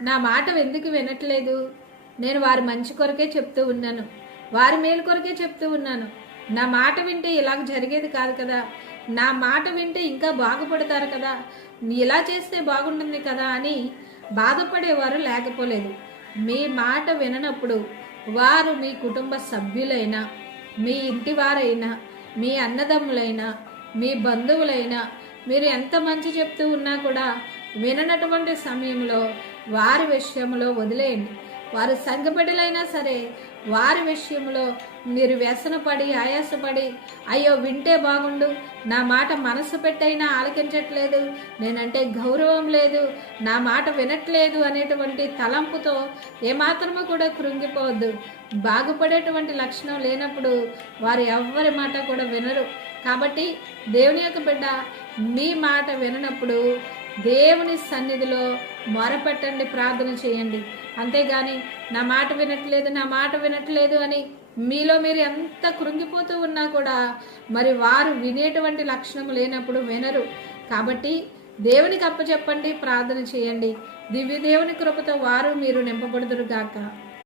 నా మాట ఎందుకు వినట్లేదు? నేను వారి మంచి కొరకే చెప్తూ ఉన్నాను. వారి మేలు కొరకే చెప్తూ ఉన్నాను. నా మాట వింటే ఇలాగ జరిగేది కాదు కదా? నా మాట వింటే ఇంకా బాగుపడతారు కదా? ఇలా చేస్తే బాగుంటుంది కదా అని బాధపడేవారు లేకపోలేదు. మీ మాట విననప్పుడు వారు మీ కుటుంబ సభ్యులైనా మీ ఇంటి వారైనా మీ అన్నదమ్ములైనా మీ బంధువులైనా మీరు ఎంత మంచి చెప్తూ ఉన్నా కూడా విననటువంటి సమయంలో వారి విషయంలో వదిలేయండి. వారు సంఘపడిలైనా సరే వారి విషయంలో మీరు వ్యసనపడి ఆయాసపడి అయ్యో వింటే బాగుండు నా మాట మనసు పెట్టైనా ఆలకించట్లేదు నేనంటే గౌరవం లేదు నా మాట వినట్లేదు అనేటువంటి తలంపుతో ఏమాత్రము కూడా కృంగిపోవద్దు. బాగుపడేటువంటి లక్షణం లేనప్పుడు వారు ఎవ్వరి మాట కూడా వినరు. కాబట్టి దేవుని యొక్క బిడ్డ మీ మాట విననప్పుడు దేవుని సన్నిధిలో మొరపెట్టండి ప్రార్థన చేయండి. అంతేగాని నా మాట వినట్లేదు నా మాట వినట్లేదు అని మీలో మీరు ఎంత కృంగిపోతూ ఉన్నా కూడా మరి వారు వినేటువంటి లక్షణం లేనప్పుడు వినరు. కాబట్టి దేవునికి అప్పచెప్పండి ప్రార్థన చేయండి. దివ్య దేవుని కృపతో వారు మీరు నింపబడుదురు గాక